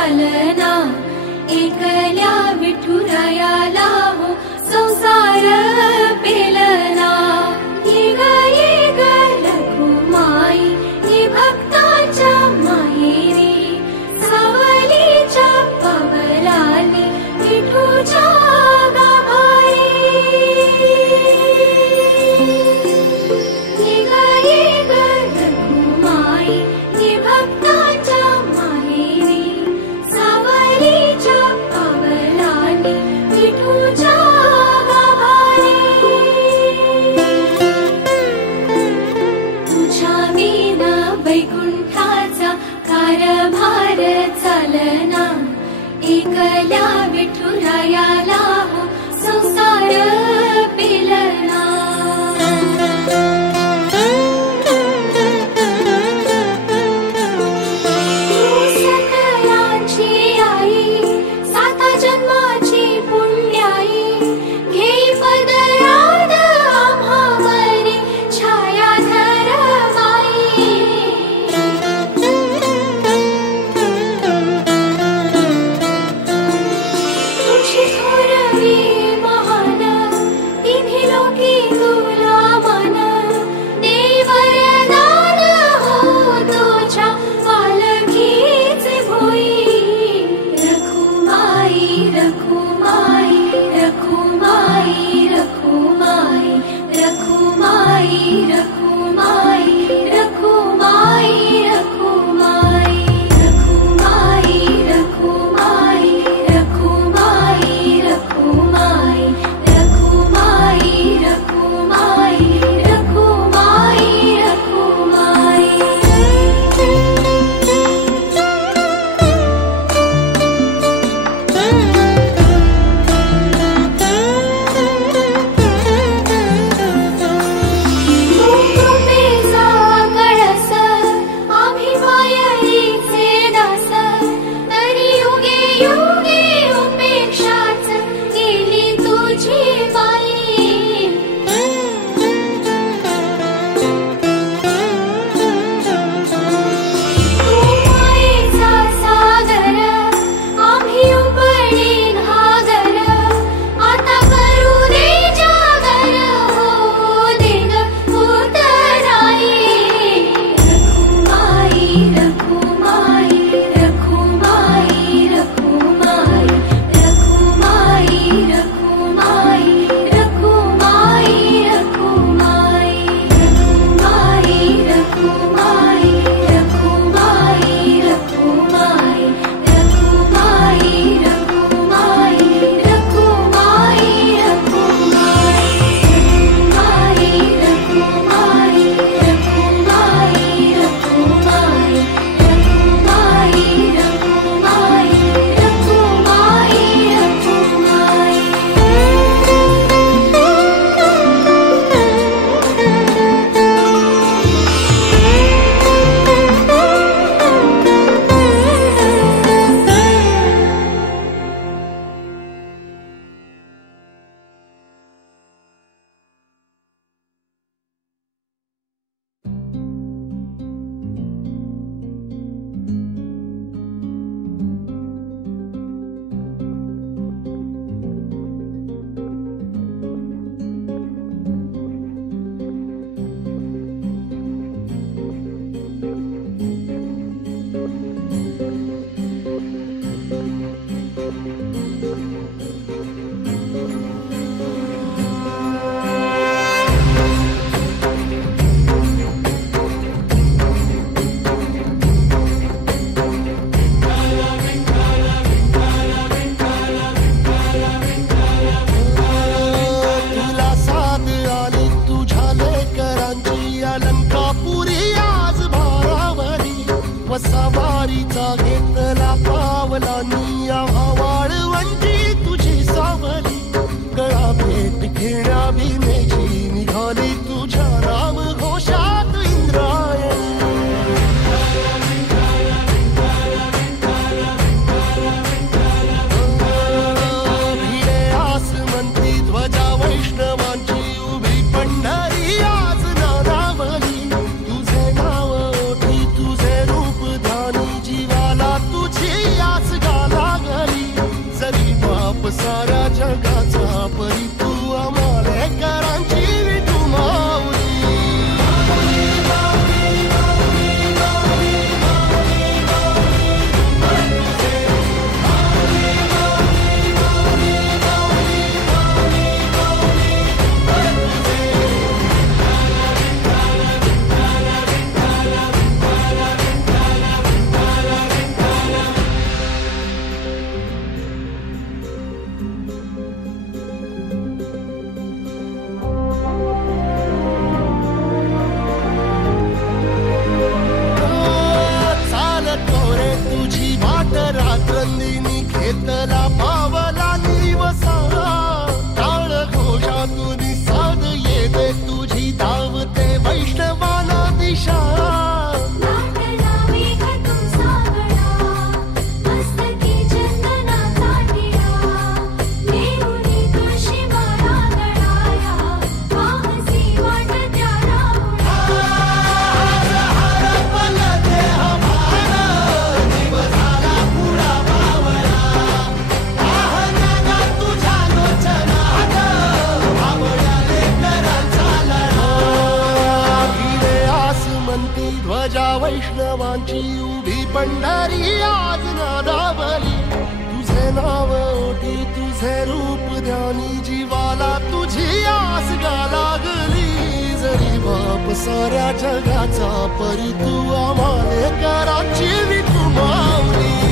चालना, एकल्या विठुरायाला हो संसार पेलना। ये ग रखुमाई ये भक्ताच्या माहेरी, सावलीच्या पवलाली विठूच्या गाभारी। ये ग रखुमाई ये भक्ताच्या माहेरी, सावलीच्या पवलाली विठूच्या गाभारी। तुझ्या विना वैकुंठाचा कारभार चालना, एकल्या विठुरायाला हो संसार पेलना। सकलांची आई, साता जन्माची पुण्याई, घेई पदरात आम्हावरी छाया धरवाई। तुझी थोरवी महान, तिन्ही लोकी तुला मन, देई वरदान हो तुझ्या पालखीचे भोई। रखुमाई रखुमाई रखुमाई रखुमाई रखुमाई रखुमाई रखुमाई रखुमाई रखुमाई रखुमाई रखुमाई रखुमाई रखुमाई रखुमाई रखुमाई रखुमाई। कृपेचा कळस आम्ही मायेचे दास, तरी युगे युगे उपेक्षाच केली तुझी बाई। तू मायेचा सागर आम्ही उपडी घागर, आता करू दे जागर हो दे ग उतराई। रखुमाई रखुमाई रखुमाई रखुमाई रखुमाई रखुमाई रखुमाई रखुमाई रखुमाई रखुमाई रखुमाई रखुमाई रखुमाई रखुमाई रखुमाई रखुमाई वसावारीचा घेतला पावला निया वाळवंटी तुझी सावली, गळा भेट घेण्या भीमेची निघाली तुझ्या राम घोषात इंद्रायणी। भिडे आसमंती ध्वजा वैष्णवांची उभी पंढरी आज नारावली, तुझे नाव ओठी तुझे रूप ध्यानी जीवाला तुझी आस घेतला पावला निवसा टाळ घोषातून साध येते तुझी धावते वैष्णवाला दिशा लाटला मेघ तू सागरा मस्तकी चंदनाचा टिळा देऊनी तुळशी माळा गळाया वाहसी वाटत्या राहुळा ध्वजा वैष्णवांची उभी पंढरी आज नादावली तुझे नाव ओठी तुझे रूप ध्यानी जीवाला तुझी आस गा लागली जरी बाप साऱ्या जगाचा परी तू आम्हाले कराची विठू माऊली